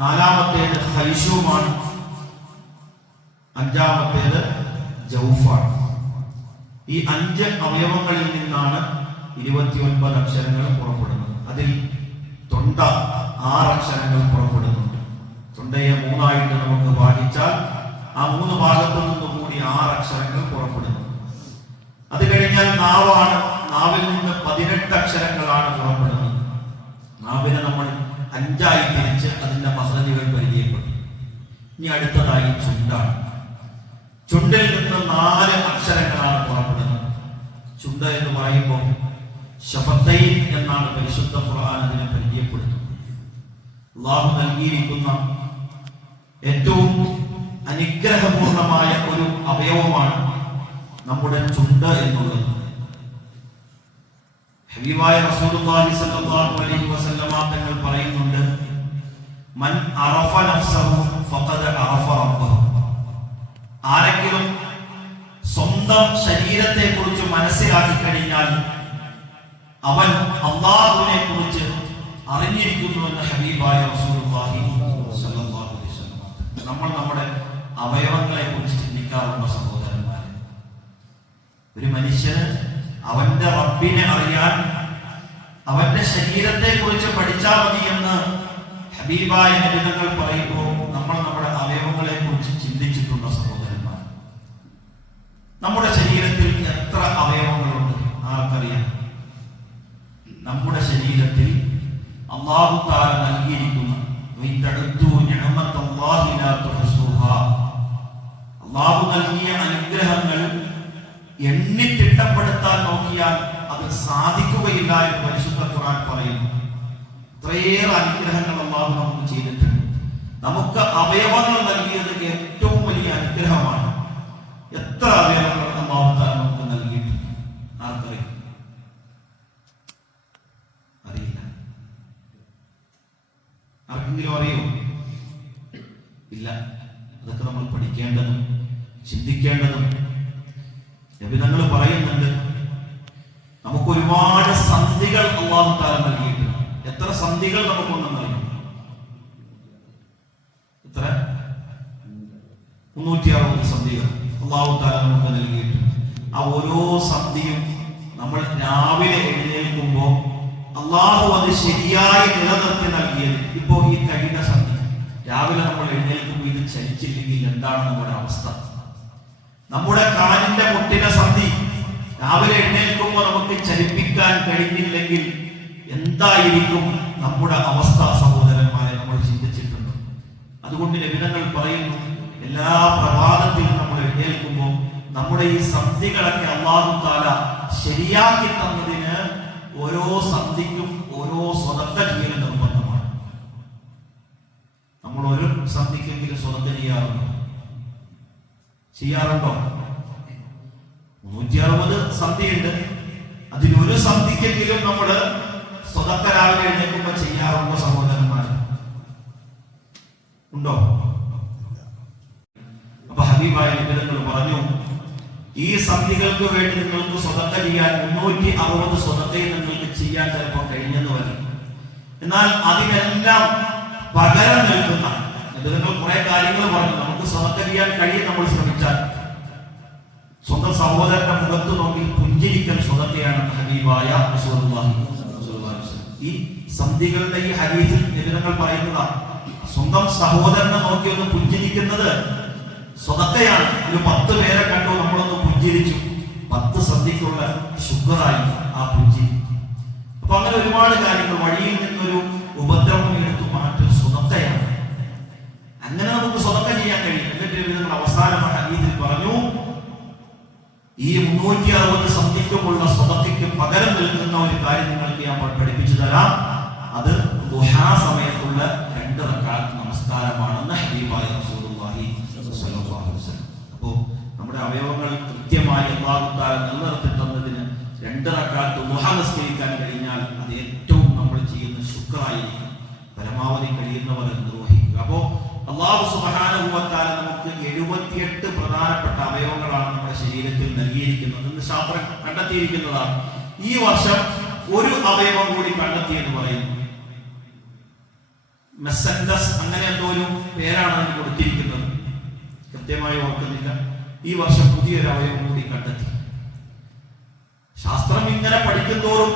നാലാമത്തേത് ഖൈശൂമാണ്, അഞ്ചാമത്തേത് ജൗഫാണ്. ഈ 5 അവയവങ്ങളിൽ നിന്നാണ് 29 അക്ഷരങ്ങൾ പുറപ്പെടുന്നത്. അതിൽ തൊണ്ട 6 അക്ഷരങ്ങൾ പുറപ്പെടുന്നുണ്ട്. തൊണ്ടയെ 3 ആയിട്ട് നമുക്ക് ഭാഗിച്ചാൽ ആ 3 ഭാഗത്തു നിന്നും കൂടി 6 അക്ഷരങ്ങൾ പുറപ്പെടുന്നു. അത് കഴിഞ്ഞാൽ നാവാണ്. നാവിൽ നിന്ന് 18 അക്ഷരങ്ങളാണ് പുറപ്പെടുന്നത്. നാവിനെ നമ്മൾ 5 ആയി തിരിച്ച് അതിന്റെ മഹ്റജുകൾ പരിചയപ്പെട്ടു. ഇനി അടുത്തതായി ചുണ്ടാണ്. ചുണ്ടിൽ നിന്ന് 4 അക്ഷരങ്ങളാണ് പുറപ്പെടുന്നത്. ചുണ്ട എന്ന് പറയുമ്പോൾ ശഫത്തൈൻ എന്നാണ് പരിശുദ്ധ ഖുർആൻ അതിനെ പരിചയപ്പെടുത്തുന്നത്. അല്ലാഹു നൽകിയിരിക്കുന്ന ഏറ്റവും അനുഗ്രഹപൂർണമായ ഒരു അവയവമാണ് നമ്മുടെ ചുണ്ട് എന്നുള്ളത്. ഹബീബായ റസൂലുള്ളാഹി സ്വല്ലല്ലാഹു അലൈഹി വസല്ലമ തങ്ങൾ പറയുന്നുണ്ട്, മൻ അറഫ നഫ്സഹു ഫഖദ് അറഫ റബ്ബഹു. ആരെങ്കിലും സ്വന്തം ശരീരത്തെ കുറിച്ച് മനസ്സിലാക്കി കഴിഞ്ഞാൽ അവൻ അല്ലാഹുവിനെ കുറിച്ച് അറിഞ്ഞിരിക്കുന്നു എന്ന് ഹബീബായ റസൂലുള്ളാഹി സ്വല്ലല്ലാഹു അലൈഹി വസല്ലം. നമ്മൾ നമ്മുടെ അവയവങ്ങളെ കുറിച്ച് ചിന്തിക്കാറുള്ള സഹോദരന്മാരെ, ഒരു മനുഷ്യന് അവന്റെ റബ്ബിനെ അറിയാൻ അവന്റെ ശരീരത്തെ കുറിച്ച് പഠിച്ചാൽ മതി എന്ന് ഹബീബായ നബി തങ്ങൾ പറയുമ്പോൾ നമ്മൾ നമ്മുടെ അവയവങ്ങളെ കുറിച്ച് ചിന്തിച്ചിട്ടുള്ള സഹോദരന്മാർ. നമ്മുടെ ശരീരത്തിൽ എത്ര അവയവങ്ങളുണ്ട് ആർക്കറിയാം? നമ്മുടെ ശരീരത്തിൽ അല്ലാഹു തആല നൽകിയിരിക്കുന്ന അല്ലാഹു നൽകിയ അനുഗ്രഹങ്ങൾ എണ്ണി തിട്ടപ്പെടുത്താൻ നോക്കിയാൽ അത് സാധിക്കുകയില്ല എന്ന് പരിശുദ്ധ ഖുർആൻ പറയുന്നു. ഇത്രയേറെ അനുഗ്രഹങ്ങൾ അല്ലാഹു നമുക്ക് ചെയ്തിട്ടുണ്ട്. നമുക്ക് അവയവങ്ങൾ നൽകിയത് ഏറ്റവും വലിയ അനുഗ്രഹമാണ്. എത്ര അവയവങ്ങൾ അല്ലാഹു തആല നമുക്ക് നൽകിയിട്ടുണ്ട് ആർക്കറിയാം? അറിയില്ല. ആർക്കെങ്കിലും അറിയോ? ഇല്ല. അതൊക്കെ നമ്മൾ പഠിക്കേണ്ടതും ചിന്തിക്കേണ്ടതും. നബിതങ്ങൾ പറയുന്നുണ്ട്, നമുക്ക് ഒരുപാട് സന്ധികൾ അല്ലാഹു തആല നൽകിയിട്ടുണ്ട്. എത്ര സന്ധികൾ നമുക്കുണ്ടെന്ന് അറിയാം? എത്ര? 360 സന്ധികൾ അല്ലാഹു തആല നമുക്ക് നൽകിയിട്ടുണ്ട്. ആ ഓരോ സന്ധിയും നമ്മൾ രാവിലെ എഴുന്നേൽക്കുമ്പോൾ അല്ലാഹു അത് ശരിയായി നിലനിർത്തി നൽകിയത്. ഇപ്പോ ഈ കഴിഞ്ഞ സന്ധി രാവിലെ നമ്മൾ എഴുന്നേൽക്കുമ്പോൾ ഇത് ചലിച്ചില്ലെങ്കിൽ എന്താണ് നമ്മുടെ അവസ്ഥ? നമ്മുടെ കാലിന്റെ മുട്ടിലെ സന്ധി രാവിലെ എഴുന്നേൽക്കുമ്പോൾ നമുക്ക് ചലിപ്പിക്കാൻ കഴിഞ്ഞില്ലെങ്കിൽ എന്തായിരിക്കും നമ്മുടെ അവസ്ഥ സഹോദരന്മാരെ? നമ്മൾ ചിന്തിച്ചിട്ടുണ്ട്. അതുകൊണ്ട് നബിതങ്ങൾ പറയുന്നു, എല്ലാ പ്രഭാതത്തിലും നമ്മൾ എഴുന്നേൽക്കുമ്പോൾ നമ്മുടെ ഈ സന്ധികളൊക്കെ അല്ലാഹു തആല ശരിയാക്കി തന്നതിന് ഓരോ സന്ധിക്കും ഓരോ സ്വതക്ക ചെയ്യൽ നിർബന്ധമാണ്. നമ്മൾ ഒരു സന്ധിക്കെങ്കിലും സ്വതക്ക ചെയ്യാറുണ്ടോ? 360 സന്ധിയുണ്ട്. അതിലൊരു സന്ധിക്കെങ്കിലും നമ്മൾ സ്വതക്ക രാവിലെ എഴുന്നേൽക്കുമ്പോൾ ചെയ്യാറുണ്ടോ സഹോദരന്മാർ? ഉണ്ടോ? അപ്പൊ ഹബീബായ നബിതങ്ങൾ പറഞ്ഞു, ഈ സന്ധികൾക്ക് വേണ്ടി നിങ്ങൾക്ക് സ്വതക്ക ചെയ്യാൻ 360 സ്വതക്കയും നിങ്ങൾക്ക് ചെയ്യാൻ ചിലപ്പോൾ കഴിഞ്ഞെന്ന് വരും. എന്നാൽ അതിനെല്ലാം പകരം നിൽക്കുന്ന നബിതങ്ങൾ കുറെ കാര്യങ്ങൾ പറഞ്ഞു. നമുക്ക് സ്വതക്ക ചെയ്യാൻ കഴിയും നമ്മൾ ശ്രമിച്ചാൽ. സ്വന്തം സഹോദരന്റെ മുഖത്ത് നോക്കി പുഞ്ചിരിക്കൽ സ്വതക്കയാണ് ഹബീബായ റസൂലുള്ളാഹി സ്വല്ലല്ലാഹു അലൈഹി വസല്ലം. ഈ സന്ധികളുടെ ഈ ഹദീസിൽ നബിതങ്ങൾ പറയുന്നതാണ്, സ്വന്തം സഹോദരനെ നോക്കി ഒന്ന് പുഞ്ചിരിക്കുന്നത് സ്വതക്കയാണ്. ഒരു 10 പേരെ കണ്ടു നമ്മളൊന്ന് പുഞ്ചിരിച്ചു, 10 സന്ധിക്കുള്ള ശുക്റായി ആ പുഞ്ചിരി. അപ്പൊ അങ്ങനെ ഒരുപാട് കാര്യങ്ങൾ. വഴിയിൽ നിന്നൊരു ഉപദ്രവം എടുത്തു മാറ്റൽ സ്വതക്കയാണ്. അങ്ങനെ നമുക്ക് സ്വതക്ക ചെയ്യാൻ കഴിയും. എന്നിട്ട് നിങ്ങൾ അവസാനം ഹദീസിൽ പറഞ്ഞു, ഈ 360 സന്ധിക്കുമുള്ള സ്വതക്കയ്ക്ക് പകരം നിൽക്കുന്ന ഒരു കാര്യം നിങ്ങൾക്ക് ഞാൻ പഠിപ്പിച്ചു തരാം. അത് ദുഹാ സമയത്തുള്ള 2 റക്അത്ത് നമസ്കാരമാണെന്ന് ഹബീബായ റസൂലുള്ളാഹി സ്വല്ലല്ലാഹു അലൈഹി വസല്ലം. അപ്പോൾ നമ്മുടെ അവയവങ്ങൾ കൃത്യമായി അല്ലാഹു തആല നിലനിർത്തി തന്നതിന് 2 റക്അത്ത് ദുഹാ നിസ്കരിക്കാൻ കഴിഞ്ഞാൽ അത് ഏറ്റവും നമ്മൾ ചെയ്യുന്ന ശുക്റായിരിക്കും. പരമാവധി കഴിയുന്നവർ നിർവഹിക്കുക. അപ്പോൾ അല്ലാഹു സുബ്ഹാനഹു വ തആല നമുക്ക് 78 പ്രധാനപ്പെട്ട അവയവങ്ങളാണ് നമ്മുടെ ശരീരത്തിൽ നൽകിയിരിക്കുന്നത് എന്ന് ശാസ്ത്രം കണ്ടെത്തിയിരിക്കുന്നതാണ്. ഈ വർഷം ഒരു അവയവം കൂടി കണ്ടെത്തിയെന്ന് പറയുന്നു. മെസൻഡസ് അങ്ങനെ എന്തോ ഒരു പേരാണ് അതിന് കൊടുത്തിരിക്കുന്നത്, കൃത്യമായി ഓർക്കുന്നില്ല. ഈ വർഷം പുതിയൊരു അവയവം കൂടി കണ്ടെത്തി. ശാസ്ത്രം ഇങ്ങനെ പഠിക്കുന്തോറും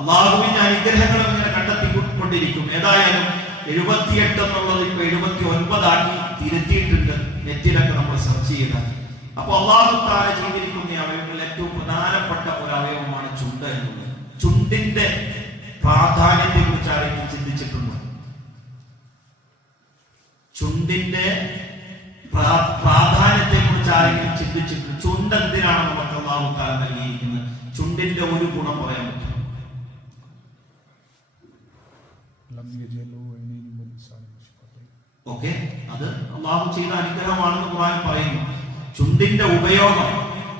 അള്ളാഹുവിന്റെ അനുഗ്രഹങ്ങളും ഇങ്ങനെ കണ്ടെത്തിക്കൊണ്ടിരിക്കും. ഏതായാലും 78 എന്നുള്ളത് ഇപ്പൊ 79 ആക്കി തിരുത്തിയിട്ടുണ്ട്. നെറ്റിലൊക്കെ നമ്മൾ സെർച്ച് ചെയ്താൽ. അപ്പൊ അള്ളാഹു താല ചെയ്തിരിക്കുന്ന അവയവങ്ങളിൽ ഏറ്റവും പ്രധാനപ്പെട്ട ഒരു അവയവമാണ് ചുണ്ട് എന്നുള്ളത്. ചുണ്ടിന്റെ പ്രാധാന്യത്തെ കുറിച്ച് ആരെങ്കിലും ചിന്തിച്ചിട്ടുണ്ടോ? ചുണ്ടിന്റെ പ്രാധാന്യത്തെ കുറിച്ച് ആരെങ്കിലും ചിന്തിച്ചിട്ടുണ്ട്? ചുണ്ട് എന്തിനാണ് നമുക്ക് അള്ളാഹു താല നൽകിയിരിക്കുന്നത്? ചുണ്ടിന്റെ ഒരു ഗുണം പറയാൻ പറ്റും? ഓക്കെ, അത് അള്ളാഹു ചെയ്ത അനുഗ്രഹമാണെന്ന് ഖുർആൻ പറയുന്നു. ചുണ്ടിന്റെ ഉപയോഗം,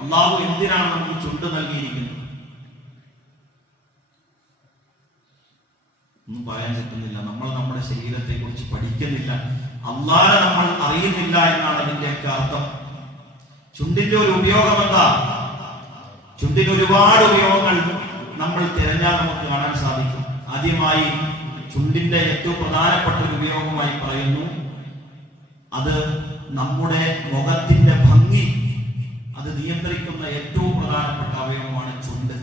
അള്ളാഹു എന്തിനാണ് നമുക്ക് ചുണ്ട് നൽകിയിരിക്കുന്നത്? ഒന്നും പറയാൻ പറ്റുന്നില്ല. നമ്മൾ നമ്മുടെ ശരീരത്തെ കുറിച്ച് പഠിക്കുന്നില്ല, അള്ളാഹനെ നമ്മൾ അറിയുന്നില്ല എന്നാണ് അതിന്റെയൊക്കെ അർത്ഥം. ചുണ്ടിന്റെ ഒരു ഉപയോഗം എന്താ? ചുണ്ടിന് ഒരുപാട് ഉപയോഗങ്ങൾ നമ്മൾ തിരഞ്ഞാൽ നമുക്ക് കാണാൻ സാധിക്കും. ആദ്യമായി ചുണ്ടിന്റെ ഏറ്റവും പ്രധാനപ്പെട്ട ഒരു ഉപയോഗമായി പറയുന്നു, അത് നമ്മുടെ മുഖത്തിന്റെ ഭംഗി അത് നിയന്ത്രിക്കുന്ന ഏറ്റവും പ്രധാനപ്പെട്ട അവയവമാണ് ചുണ്ട്.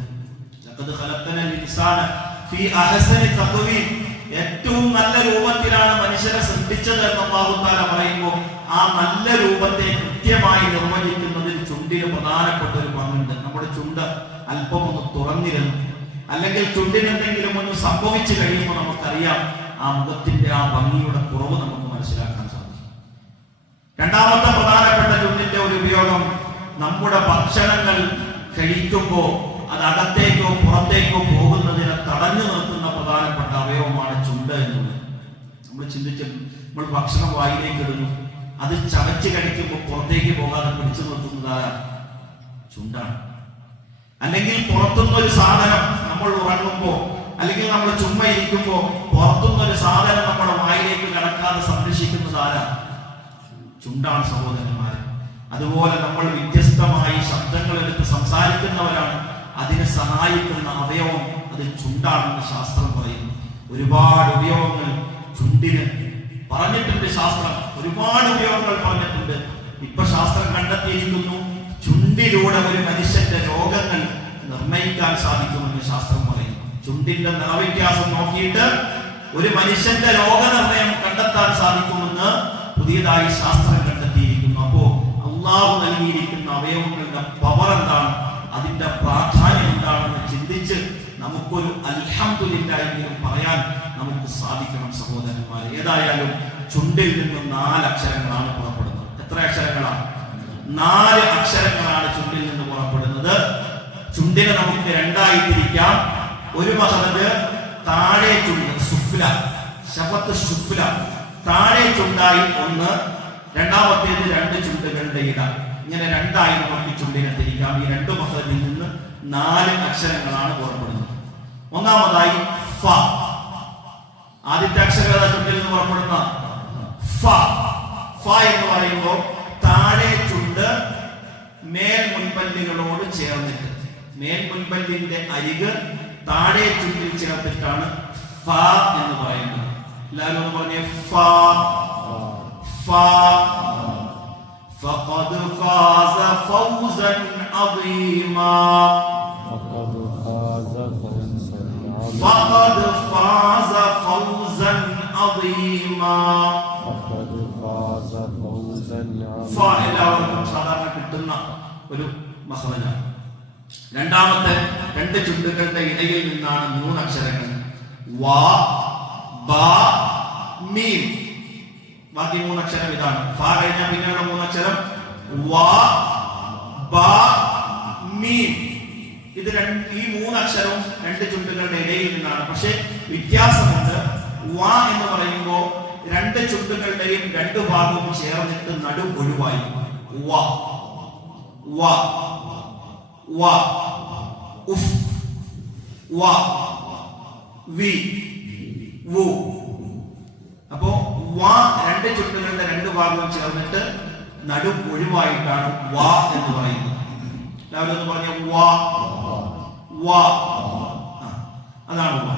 ഏറ്റവും നല്ല രൂപത്തിലാണ് മനുഷ്യരെ സൃഷ്ടിച്ചത് എന്ന് അല്ലാഹു തആല പറയുമ്പോൾ ആ നല്ല രൂപത്തെ കൃത്യമായി നിർവചിക്കുന്നതിൽ ചുണ്ടിന് പ്രധാനപ്പെട്ട ഒരു പങ്കുണ്ട്. നമ്മുടെ ചുണ്ട് അല്പം ഒന്ന് തുറന്നിരുന്നു, അല്ലെങ്കിൽ ചുണ്ടിന് എന്തെങ്കിലും ഒന്ന് സംഭവിച്ചു കഴിയുമ്പോൾ നമുക്കറിയാം ആ മുഖത്തിന്റെ ആ ഭംഗിയുടെ കുറവ് നമുക്ക് മനസ്സിലാക്കാൻ സാധിക്കും. രണ്ടാമത്തെ പ്രധാനപ്പെട്ട ചുണ്ടിന്റെ ഒരു ഉപയോഗം, നമ്മുടെ ഭക്ഷണങ്ങൾ കഴിക്കുമ്പോൾ അത് അകത്തേക്കോ പുറത്തേക്കോ പോകുന്നതിനെ തടഞ്ഞു നിർത്തുന്ന പ്രധാനപ്പെട്ട അവയവമാണ് ചുണ്ട് എന്നുള്ളത്. നമ്മൾ ചിന്തിച്ചിട്ടുണ്ട്, നമ്മൾ ഭക്ഷണം വായിലേക്ക് ഇടുന്നു, അത് ചവച്ച് കഴിക്കുമ്പോൾ പുറത്തേക്ക് പോകാതെ പിടിച്ചു നിർത്തുന്നതായ ചുണ്ടാണ്. അല്ലെങ്കിൽ പുറത്തുനിന്നൊരു സാധനം നമ്മൾ ഉറങ്ങുമ്പോൾ, അല്ലെങ്കിൽ നമ്മൾ ചുമ്മാ ഇരിക്കുമ്പോൾ പുറത്തുനിന്നൊരു സാധനം നമ്മുടെ വായിലേക്ക് കടക്കാതെ സംരക്ഷിക്കുന്നത് ആരാ? ചുണ്ടാണ് സഹോദരന്മാരെ. അതുപോലെ നമ്മൾ വ്യത്യസ്തമായി ശബ്ദങ്ങൾ എടുത്ത് സംസാരിക്കുന്നവരാണ്. അതിനെ സഹായിക്കുന്ന അവയവം അത് ചുണ്ടാണെന്ന് ശാസ്ത്രം പറയുന്നു. ഒരുപാട് ഉപയോഗങ്ങൾ ചുണ്ടിന് പറഞ്ഞിട്ടുണ്ട്. ശാസ്ത്രം ഒരുപാട് ഉപയോഗങ്ങൾ പറഞ്ഞിട്ടുണ്ട്. ഇപ്പൊ ശാസ്ത്രം കണ്ടെത്തിയിരിക്കുന്നു, ചുണ്ടിലൂടെ ഒരു മനുഷ്യന്റെ രോഗങ്ങൾ നിർണയിക്കാൻ സാധിക്കുമെന്ന് ശാസ്ത്രം പറയുന്നു. ചുണ്ടിന്റെ നിറവ്യത്യാസം നോക്കിയിട്ട് ഒരു മനുഷ്യന്റെ രോഗനിർണയം കണ്ടെത്താൻ സാധിക്കുമെന്ന് പുതിയതായി ശാസ്ത്രം കണ്ടെത്തിയിരിക്കുന്നു. അപ്പോ അള്ളാഹു നൽകിയിരിക്കുന്ന അവയവങ്ങളുടെ പവർ എന്താണ്, അതിന്റെ പ്രാധാന്യം എന്താണെന്ന് ചിന്തിച്ച് നമുക്കൊരു അൽഹംദുലില്ലാഹ് എങ്കിലും പറയാൻ നമുക്ക് സാധിക്കണം സഹോദരന്മാരെ. ഏതായാലും ചുണ്ടിൽ നിന്ന് 4 അക്ഷരങ്ങളാണ് പുറപ്പെടുന്നത്. എത്ര അക്ഷരങ്ങളാണ്? 4 അക്ഷരങ്ങളാണ് ചുണ്ടിൽ നിന്ന് പുറപ്പെടുന്നത്. ചുണ്ടിനെ നമുക്ക് രണ്ടായി തിരിക്കാം. ഒരു മഹ്റജ് താഴെ ചുണ്ട്, സുഫ്ല, ശഫത്ത് സുഫ്ല, താഴെ ചുണ്ടായി ഒന്ന്, രണ്ടാമത്തേത് 2 ചുണ്ടുകളുടെ ഇട. ഇങ്ങനെ രണ്ടായി നമുക്ക് ചുണ്ടിനെ തിരിക്കാം. ഈ 2 മഹ്റജിൽ നിന്ന് 4 അക്ഷരങ്ങളാണ് പുറപ്പെടുന്നത്. ഒന്നാമതായി ഫ. ആദ്യത്തെ അക്ഷരം ചുണ്ടിൽ നിന്ന് പുറപ്പെടുന്ന ഫ. ഫ എന്ന് പറയുമ്പോൾ താഴെ ചുണ്ട് മേൽ മുൻപല്ലുകളോട് ചേർന്നിട്ട്, മേൽ മുൻപല്ലിന്റെ അരിക് താഴെ ചുണ്ടിൽ ചേർത്തിട്ടാണ് ഫ എന്ന് പറയുന്നത്. എല്ലാവരും ഒന്ന് പറഞ്ഞേ, ഫ ഫ. فقد فاز فوزا عظيما. فقد فاز فوزا عظيما. എല്ലാവർക്കും സാധാരണ കിട്ടുന്ന ഒരു മഖ്റജാണ്. രണ്ടാമത്തെ 2 ചുണ്ടുകളുടെ ഇടയിൽ നിന്നാണ് 3 അക്ഷരങ്ങൾ, വ, ബ, മീം. ബാക്കി 3 അക്ഷരം ഇതാണ്. ഫ കഴിഞ്ഞാൽ പിന്നെയുള്ള 3 അക്ഷരം വ, ബ, മീം. ഇത് ഈ 3 അക്ഷരവും 2 ചുണ്ടുകളുടെ ഇടയിൽ നിന്നാണ്. പക്ഷെ വ്യത്യാസമുണ്ട്. വ എന്ന് പറയുമ്പോൾ 2 ചുണ്ടുകളുടെയും 2 ഭാഗവും ചേർന്നിട്ട് നടു ഒഴിവായി. വ വ വ, ഉഫ്, വ, വി, വു. അപ്പോ വ 2 ചുണ്ടുകളുടെ 2 ഭാഗവും ചേർന്നിട്ട് നടു ഒഴിവായിട്ടാണ് വ എന്ന് പറയുന്നത്. എല്ലാവരും ഒന്ന് പറഞ്ഞ വ വ. അതാണ് വ.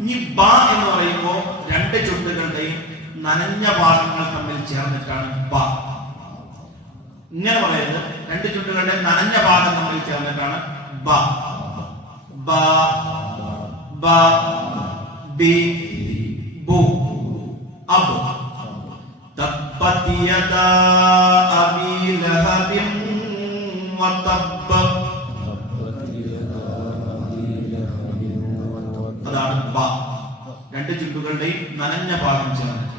ഇനി ബ എന്ന് പറയുമ്പോൾ രണ്ട് ചുണ്ടുകളുടെയും നനഞ്ഞ ഭാഗങ്ങൾ തമ്മിൽ ചേർന്നിട്ടാണ് ബ. ഇങ്ങനെ പറയുന്നത് രണ്ട് ചുണ്ടുകളുടെ നനഞ്ഞ ഭാഗം തമ്മിൽ ചേർന്നിട്ടാണ് ബ. ബ ബ ബി ബു അബ്. തബ്ബത് യദാ അബീ ലഹബിൻ വതബ്ബ. അതാണ് ബ, രണ്ട് ചുണ്ടുകളുടെയും നനഞ്ഞ ഭാഗം ചേർന്നിട്ട്.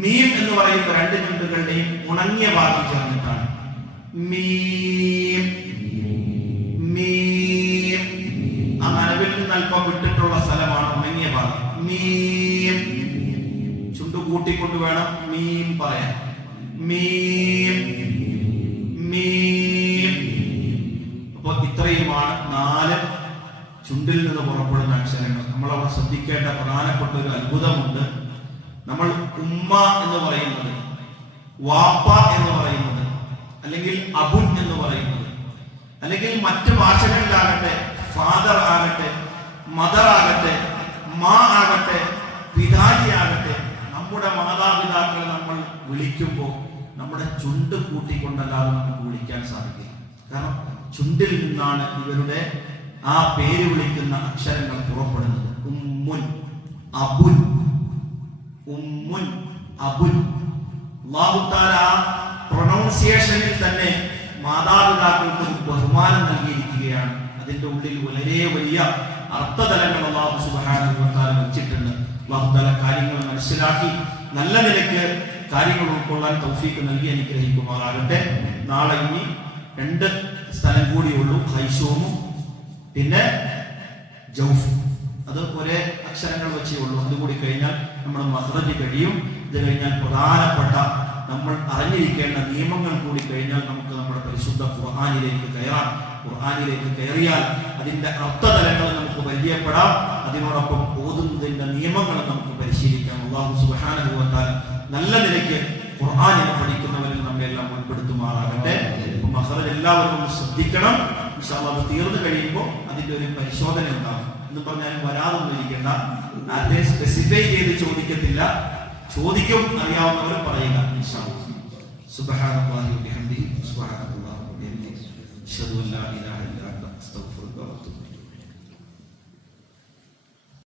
മീം എന്ന് പറയുമ്പോൾ രണ്ട് ചുണ്ടുകളുടെയും ഉണങ്ങിയ ഭാഗം ചേർന്നിട്ടാണ് മീം. മീം ആ നനവിൽ നിന്ന് അല്പം വിട്ടിട്ടുള്ള സ്ഥലമാണ് ഉണങ്ങിയ ഭാഗം. മീം ചുണ്ടു കൂട്ടിക്കൊണ്ട് വേണം മീം പറയാൻ. മീം മീം. അപ്പൊ ഇത്രയുമാണ് 4 ചുണ്ടിൽ നിന്ന് പുറപ്പെടുന്ന അക്ഷരങ്ങൾ. നമ്മളവിടെ ശ്രദ്ധിക്കേണ്ട പ്രധാനപ്പെട്ട ഒരു അത്ഭുതമുണ്ട്. നമ്മൾ ഉമ്മ എന്ന് പറയുന്നത്, വാപ്പ എന്ന് പറയുന്നത്, അല്ലെങ്കിൽ അബുൻ എന്ന് പറയുന്നത്, അല്ലെങ്കിൽ മറ്റു ഭാഷകളിലാകട്ടെ ഫാദർ ആകട്ടെ, മദർ ആകട്ടെ, മാ ആകട്ടെ, പിതാജി ആകട്ടെ, നമ്മുടെ മാതാപിതാക്കളെ നമ്മൾ വിളിക്കുമ്പോൾ നമ്മുടെ ചുണ്ട് കൂട്ടിക്കൊണ്ടല്ലാതെ നമുക്ക് വിളിക്കാൻ സാധിക്കില്ല. കാരണം ചുണ്ടിൽ നിന്നാണ് ഇവരുടെ ആ പേര് വിളിക്കുന്ന അക്ഷരങ്ങൾ പുറപ്പെടുന്നത്. ഉമ്മുൻ, അബുൻ, ഉമ്മുൻ, അബുൻ. അല്ലാഹു തആല പ്രൊനൗൺസിയേഷനിൽ തന്നെ മാതാപിതാക്കൾക്ക് ബഹുമാനം നൽകിയിരിക്കുകയാണ്. അതിന്റെ ഉള്ളിൽ വളരെ വലിയ അർത്ഥതലങ്ങൾ അല്ലാഹു സുബ്ഹാനഹു വ തആല വെച്ചിട്ടുണ്ട്. അല്ലാഹു തആല കാര്യങ്ങൾ മനസ്സിലാക്കി നല്ല നിലയ്ക്ക് കാര്യങ്ങൾ ഉൾക്കൊള്ളാൻ തൗഫീഖ് നൽകി അനുഗ്രഹിക്കുമാറാകട്ടെ. നാളെ ഇനി 2 സ്ഥലം കൂടിയുള്ളൂ, ഹൈഷൂമും പിന്നെ ജൗഫ്. അത് ഒരേ അക്ഷരങ്ങൾ വെച്ചേ ഉള്ളൂ. അതുകൂടി കഴിഞ്ഞാൽ നമ്മുടെ മഖ്റജ് കഴിയും. ഇത് കഴിഞ്ഞാൽ പ്രധാനപ്പെട്ട നമ്മൾ അറിഞ്ഞിരിക്കേണ്ട നിയമങ്ങൾ കൂടി കഴിഞ്ഞാൽ നമുക്ക് നമ്മുടെ പരിശുദ്ധ ഖുർആനിലേക്ക് കയറാം. ഖുർആനിലേക്ക് കയറിയാൽ അതിന്റെ അർത്ഥതലങ്ങൾ നമുക്ക് പരിചയപ്പെടാം. അതിനോടൊപ്പം ഓതുന്നതിന്റെ നിയമങ്ങൾ നമുക്ക് പരിശീലിക്കാം. അല്ലാഹു സുബ്ഹാനഹു വ തആല നല്ല നിലയ്ക്ക് ഖുർആനിനെ പഠിക്കുന്നവരിൽ നമ്മെല്ലാം ഉൾപ്പെടുത്തുമാറാകട്ടെ. മഖ്റജ് എല്ലാവരും ശ്രദ്ധിക്കണം. ഇൻഷാ അല്ലാഹ് അത് തീർന്നു കഴിയുമ്പോൾ അതിന്റെ ഒരു പരിശോധന ഉണ്ടാകും. എന്ന് പറഞ്ഞാൽ വരാതൊന്നും ഇരിക്കേണ്ട. ആരെ സ്പെസിഫൈ ചെയ്ത് ചോദിക്കത്തില്ല, ചോദിക്കും, അറിയാവുന്നവർ പറയുക. ഇൻഷാ അല്ലാഹ്. സുബ്ഹാനല്ലാഹി വബിഹംദിഹി സുബ്ഹാനല്ലാഹി വബിഹംദിഹി അശ്ഹദു അല്ലാ ഇലാഹ ഇല്ല അൻത അസ്തഗ്ഫിറുക വ അത്തൂബു